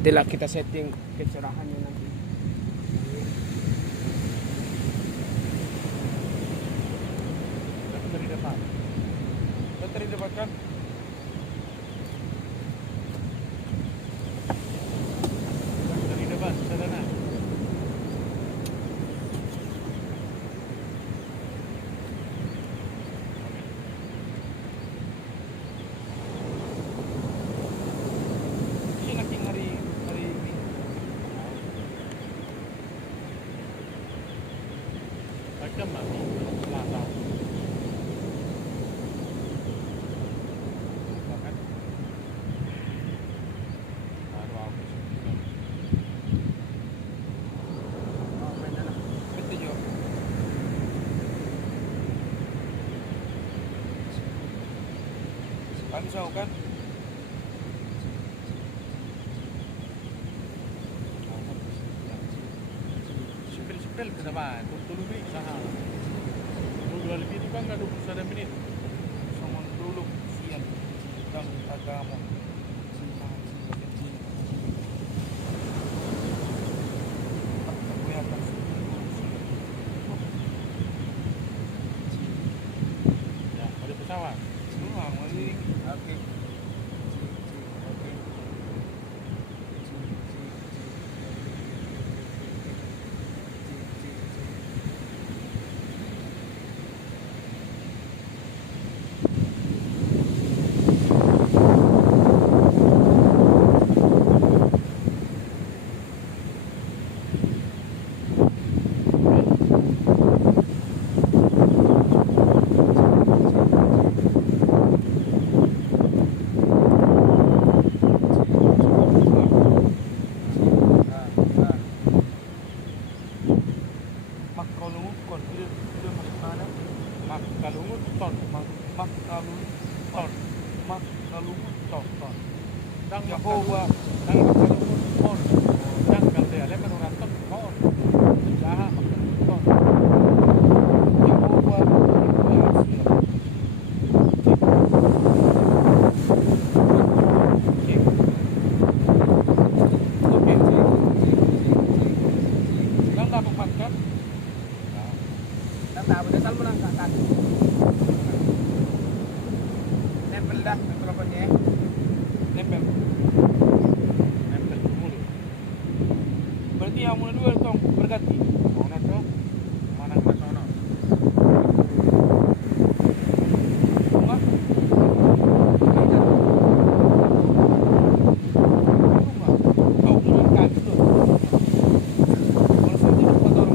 Nantilah kita setting kecerahannya nanti. Dari depan. Dari depan kan? Dari depan, sana. Macam mana? Selatan. Bahkan baru aku sebutkan. Oh, benar. Betul juga. Kan bisa kan? Sepel ke depan, tunggu beri saham. Dua lebih itu kan nggak 21 menit. Sama dulu siang dan agama. Ya, ada pesawat. Semua ini. Oke. Jehovah nang kalungton yang kaldea menurut ton jahat ton Jehovah berarti yang mulai dua tong berganti. Mana tuh? Mana ke sana? Bunga? Kau menangkap itu. Kalau saya tidak tahu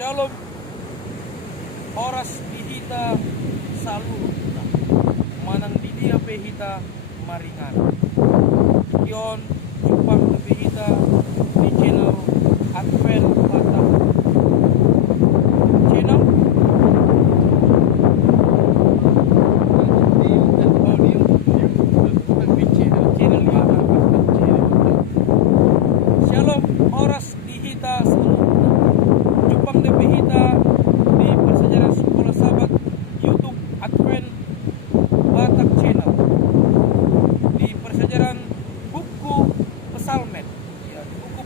Shalom oras dihita salulu manang didia pehita maringan kion cupang pehita di channel Advent Batam channel Shalom oras dihita Jepang DPHita di Persejarah Sekolah Sahabat YouTube Advent Batak Channel di Persejarah Buku Pesalmet ya, buku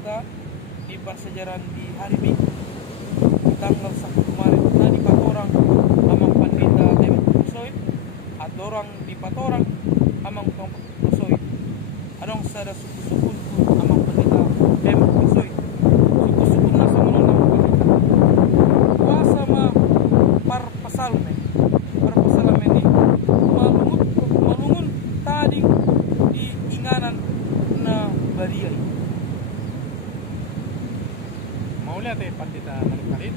kita di persejaraan di hari Minggu tanggal 1 kemarin tadi patorang amang pandita tembok pusoy ada orang di patorang amang tembok pusoy adong sada suku-suku tu amang pandita tembok pusoy suku-suku nasa menonang pandita kuasa ma par pasalme ini malungun tadi di inganan na bariyay maulia te pandita malukalit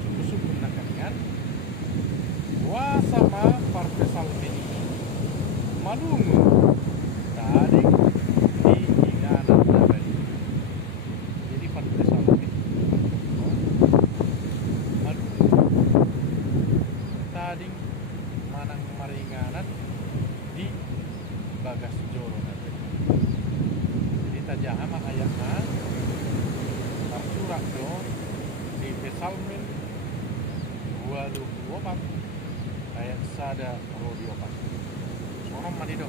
suku-suku na kanian kuasa ma par pasalme ini malungun tadi di inganan na bariyay jadi par pasalme malungun tadi manang maringanan di bagas joro nanti. Jadi tajahama ayatna tersurat do di Pesalmin 24 ayat sada rodi opat. Sonom manido.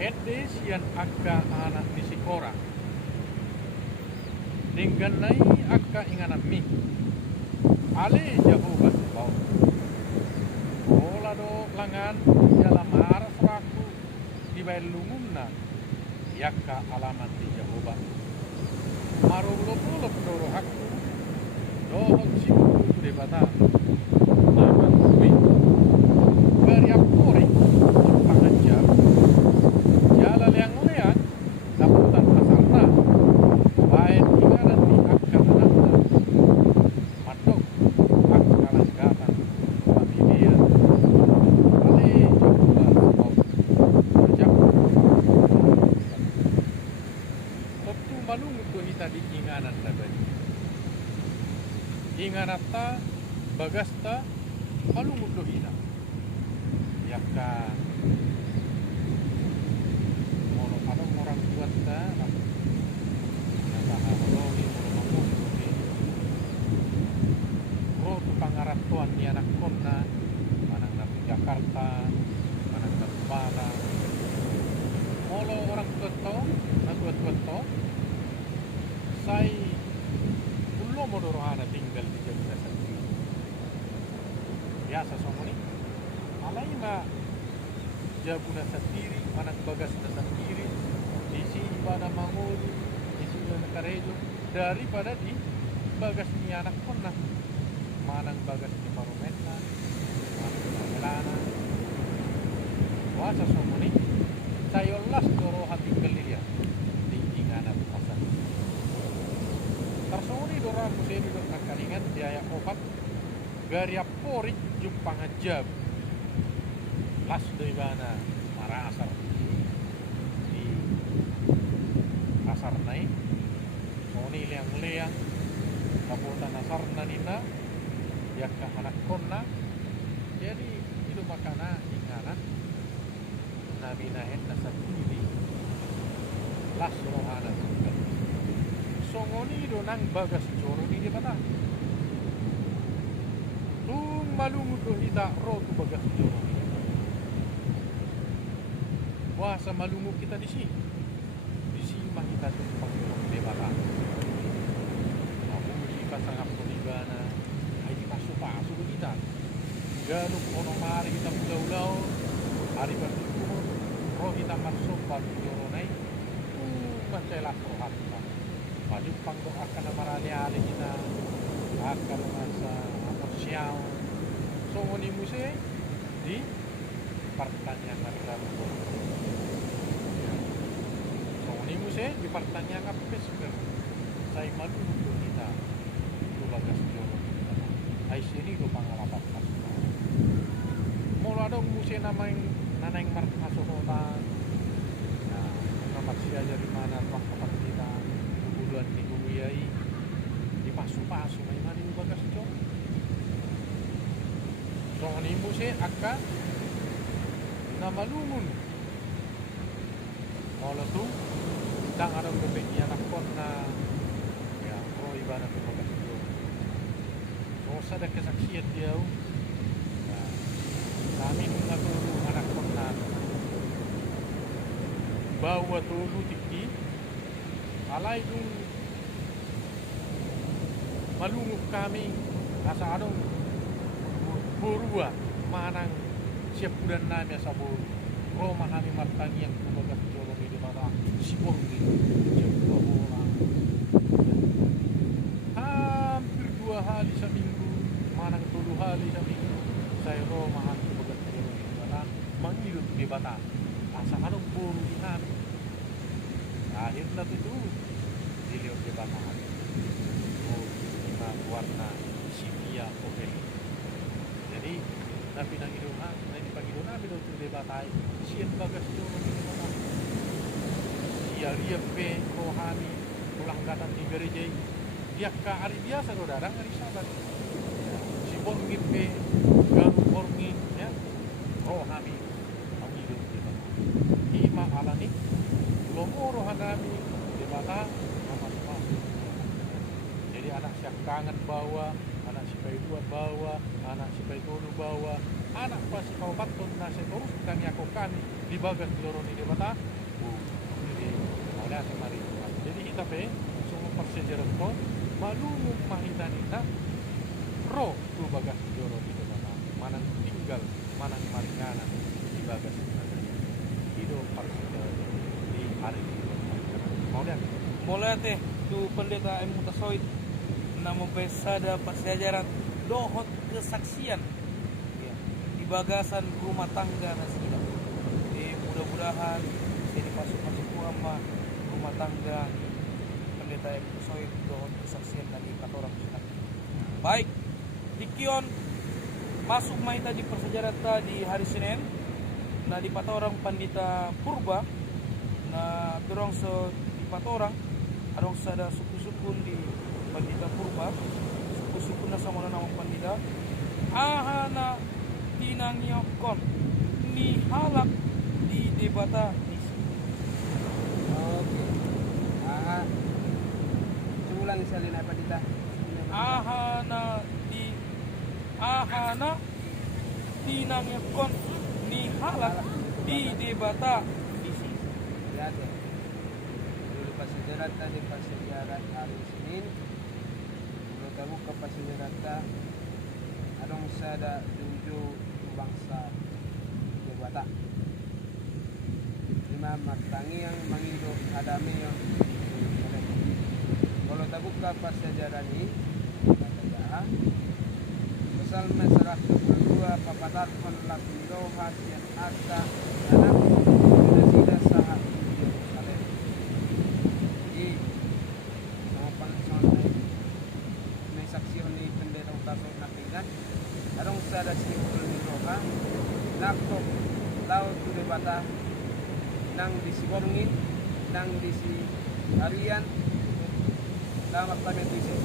Ede sian akka anak di Sikora. Dingganai akka inganan mi. Ale Jehovah bau. Ola do langan dalam arah seraku di bayi lungunna yakka alamat di Jehovah. Marulop-ulop doro hakku dohon siku de bata. Aman kuwi. Gariap kore pangajar. Jala leang-leang daputan pasarna. Baik inganan di akka anakna. Matok akka langgatan familia. Malungut ko hita di inganan na bali. Inganata, bagasta, malungut ko hita. Yaka, mono anong orang buat ta, natahamaloni, mono mamungkuti. Roto pangaratuan ni anak kona, manang na Jakarta, manang na Bala. Molo orang tua nagwat-wato, say ulo mo dorohana tinggal di Jabuna Satiri. Biasa somoni. Alay na Jabuna Satiri, manang bagas na Satiri, isi iba na Mangoli, isi iba na Karejo, daripada di bagas ni anak ko na manang bagas ni Parumena, manang na Melana. Wasa somoni. Sayo las dorohan tinggal dia di inganan pasar. Tarsoni dorang museni dor nakalingan biaya opat garia pori jumpang ajab las doibana marasar di asar nai soni leang-leang kaputan asar nanina yakka anak konna jadi itu makana inganan nabi nahen nasa kiri las rohana tunggal songoni do nang bagas joro di dia bata tung malungut do hita ro tu bagas joro di dia wasa malungut kita di sini mah kita tumpang di bata namun kita sangat penibana ay pasu-pasu kita galuk onomari kita ulau-ulau hari bersyukur roh kita masuk pada joronai macelah rohat kita maju pangdo akan marali-ali kita akan masa siau so ngoni muse di pertanyaan rabu so ngoni muse di pertanyaan apa sebenarnya saya malu untuk kita itu bagas joron ay sini do pangalapat mau ada muse namanya naneng markasohotan nah ngamat siya dari mana wah kapan kita kebuduan di guyai di pasu-pasu may mani bagas jo so ni muse akka na malungun ola tu dang ada bebek anak kon na ya pro ibana ke bagas jo so sada kesaksian dia kami mengatur anak kona bawa tulu tiki alay dung malungok kami asa anong burua manang siap bulan nami asa buru Roma kami martangi yang kubagat jolong di mana sibor di jam 2 orang hampir 2 hari seminggu manang 2 hari seminggu saya Roma kami kubagat jolong di mana menghidup di bata asa anong buru di kami akhirnya itu dilihat di bata warna sepia opel. Jadi nabi nang iduna, nabi pagi iduna nabi do tuh batai. Sian bagas turun di mana? Sia ria pe rohani pulang datang di gereja. Dia ka hari biasa do darang hari sabat. Si borngin pe garu borngin ya. Rohani ang hidup di mana? Ima alani lomo rohanami di mana? Anak siap kangen bawa, anak si Paidua bawa, anak si Paitolu bawa, anak pasti kau patun nasi terus kami aku kami di bagas loroni di mata. Jadi ada semari. Jadi kita pe semua persejarah to malumuk mahitan kita ro tu bagas loroni di mata. Mana tinggal, mana maringana di bagas loroni. Hidup persejarah di hari ini. Mau lihat? Boleh teh tu pendeta M. Mutasoid nama pesada persejarah dohot kesaksian ya, di bagasan rumah tangga nasida. Mudah-mudahan jadi masuk sama rumah tangga pendeta M. Mutasoid dohot kesaksian dari katorang sudah. Baik, dikion masuk main tadi persejarah tadi hari Senin. Nah di patorang pandita purba. Nah dorong se di patorang adong sada suku-suku di pandita purba suku-suku na sama nama pandita ahana tinangyokon ni halak di debata Oke. Ulang salin apa pandita? ahana tinangyokon ni halak di debata Lihat ya. Dulu persejarah tadi persejarah hari Senin. Kalau tahu ke persejarah adong sada tujuh bangsa Jabata. 5 martangi yang mengindo adami yang kalau tahu ke persejarah ini kata pasal masyarakat kedua papatar konlakindo hasiat ada anak tidak sah adong sada simpul ni roha nakto laut tu debata nang di siborngin nang di si harian damat kami di si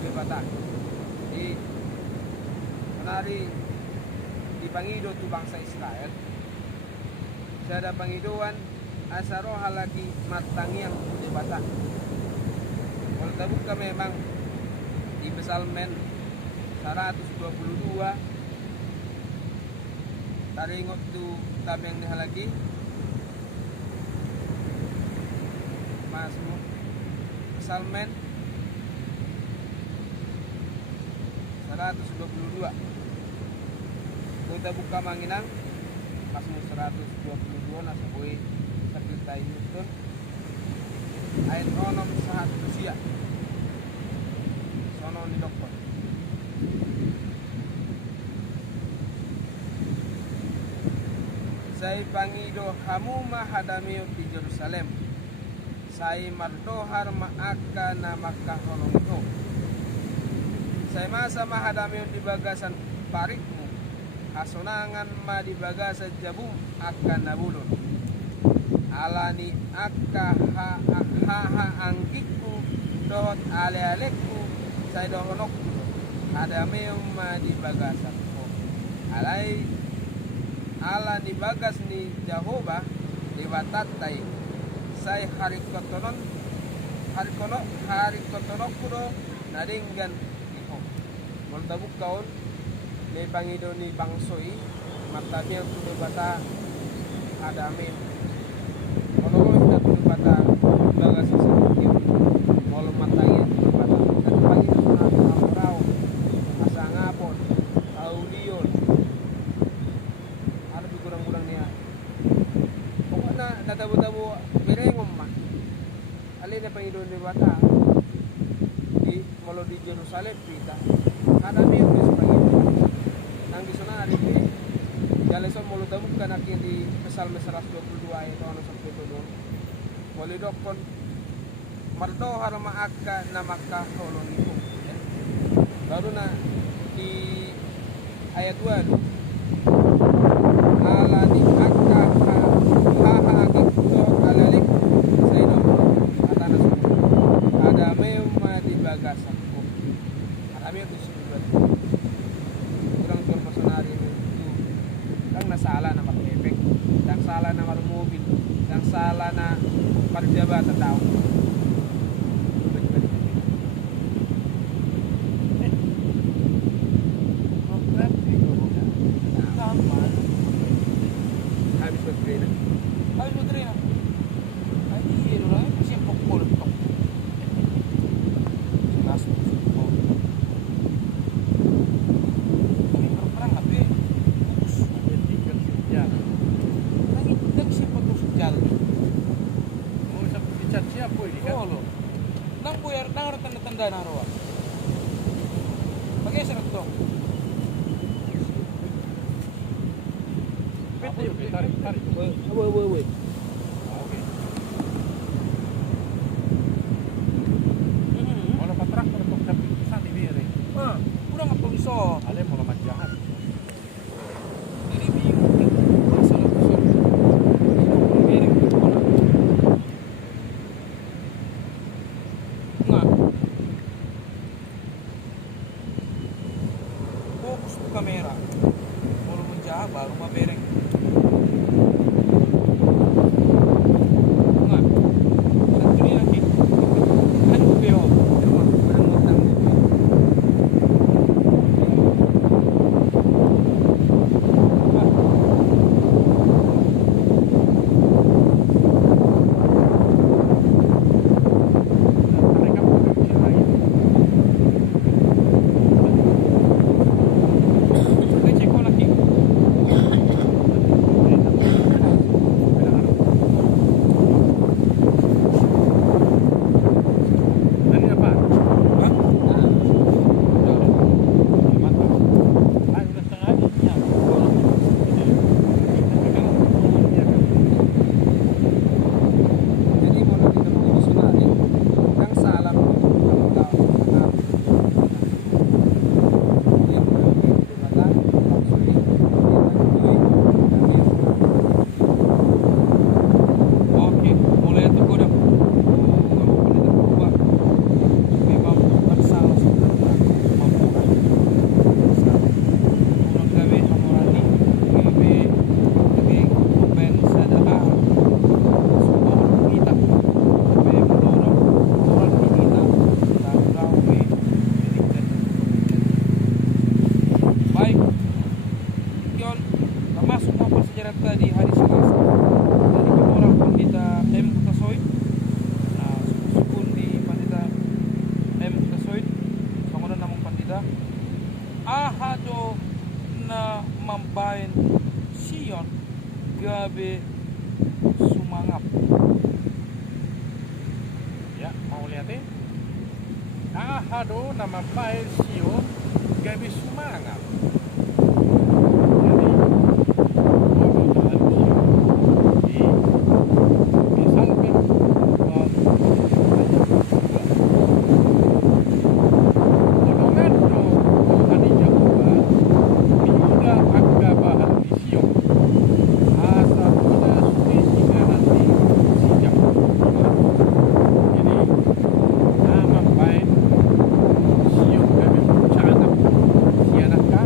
debata di menari di pangido tu bangsa Israel sada pangidoan asaroha lagi matangiang debata kalau tabuka memang di Psalmen 122 taringot tu tabeng nih lagi Mazmur Psalmen 122 kita buka manginang Mazmur 122 nasa buhay sakil tayo yun ayat onom sahat usia sono ni dokter Sai pangido hamuma hadamiyo di Jerusalem. Sai mardohar maaka na makaholongto. Sai masa mahadamiyo di bagasan parikmu. Hasonangan ma di bagasan jabum akan nabulun. Alani akka ha angkikku dohot ale-alekku sai dohonokku. Hadamiyo ma di bagasan ko. Alai ala ni bagas ni Jehovah diwatatai sai hari kotonon kudo naringgan iho moltabuk kaon ni pangido ni bangsoi matabia kudo bata adamin monolog na kudo bata natabo-tabo berengom mah. Alin na Panginoon ni Bata di molo di Jerusalem kita. Ada mir di Panginoon. Nang di sana ada di Jaleson molo tabuk kan akhir di Psalm 122 ayat 1 sampai 2. Boleh dokon mardo harama akka na makahulong ito. Baru na di ayat 2 ala di akka hahaagik to alalik sa inong atanas mo ada may madibagasan ko marami yung disipulan kurang tur personari itu kang nasala na makepek kang sala na marumubil kang sala na parjabat at tao habis berkena Ay, Rodri na. Ay, ano lang, kasi yung pokpol ito. Last mo. Kami parang ato eh. Ups. Tinggal sejarah. Nagsipat ko sa dyan. Mau sampai dicat siapa ini kan? Oo, lo. Nang buyar, nang haratan na tanda na rawa. Pag-isa to. Betul ya, tarik, tarik. woi Oke. Kalau patrak untuk sampai pesan di biar. Ah, kurang apa bisa. Ale mau lemat jahat. Jadi bingung. Masalah besar. Miring ke mana? Nggak. Fokus ke kamera. Kalau menjauh baru mabereng. Nggak. Satu ini lagi. Kan beo. Tarik kamu ke sini lagi. Cek kau lagi. Dari apa? Hah? Mantap. Ah, udah setengah ini. Ya. jadi molo di tempat misionari kang salah mo kang tao na dia di Bata maksudnya Oke, mulai itu gue udah berubah. Memang bersalah sebenarnya membuka. Kurang gawe amorani, gawe kompen sadaka. Support kita, gawe mendorong orang kita dan gawe dirikan. Baik, Yon, termasuk apa sejarah tadi hari Selasa. Dari orang Pandita M. Kutasoy, sukun di Pandita M. Kutasoy, pangunan namang Pandita, ahado na mambayan siyon gabi sumangap. Ya, mau lihat eh? Ahado nama baik sio gabi sumangat. Jadi, pembukaan sio misalkan potongan do hari Jawa juga agak bahan di sio. Asa punya sudah singa nanti sijak. Jadi nama baik sio gabi canap sianaka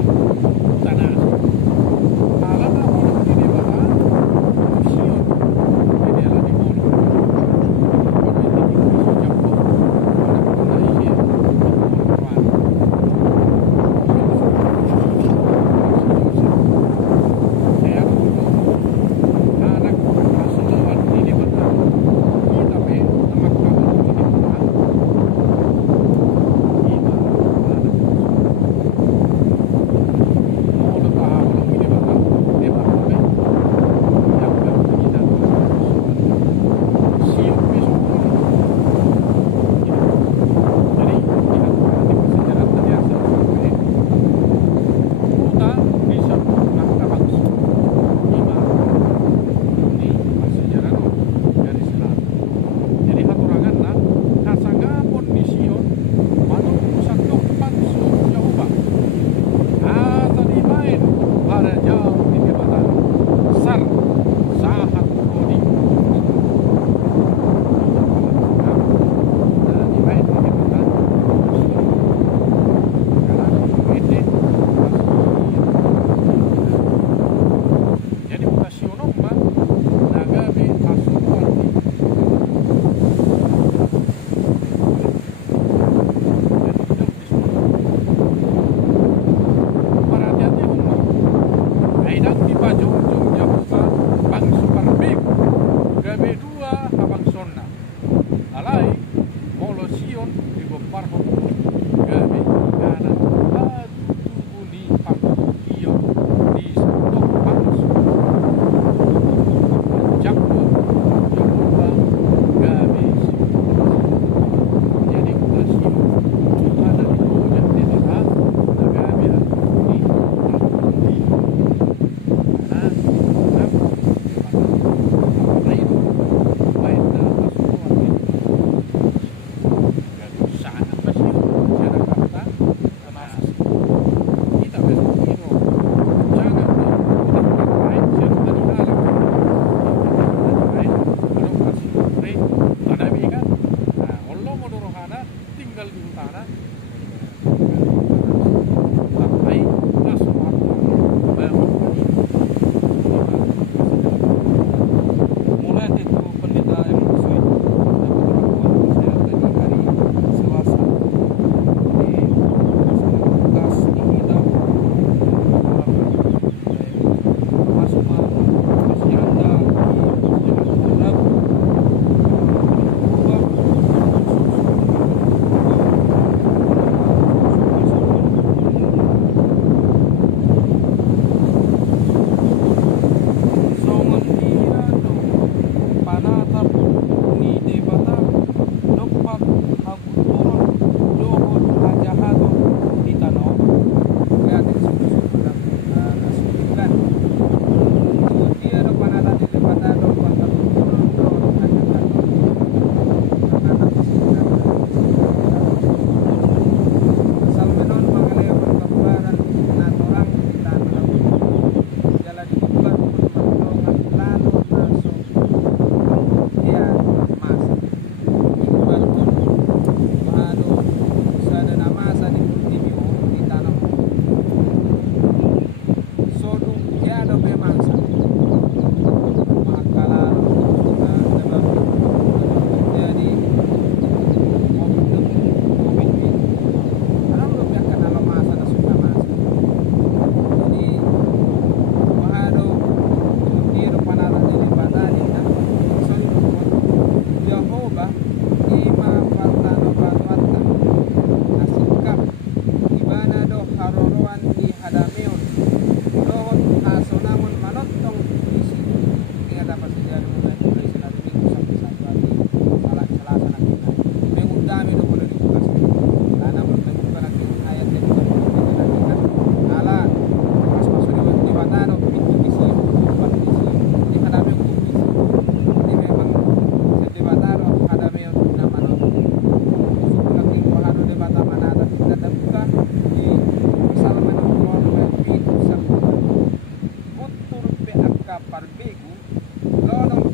Lolong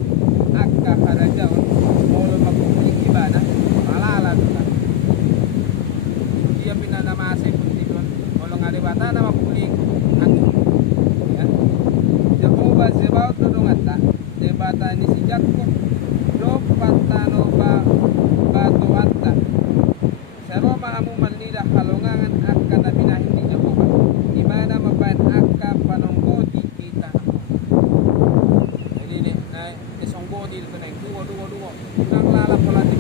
agka kada jaon molo mapupulik ibana malala doon. Dia pinanamase pun doon. Molo nga debata na mapupulik ano. Ya. Jehovah Zebaot dodong ata debata ni si Jacob do patano ba bato ata. Sero maamu malnida halongangan akka na binahin ni Jehovah. Imana mapan akka panonggodi kita. Jadi ni na isonggodi ito na duwa. Nang lala pala di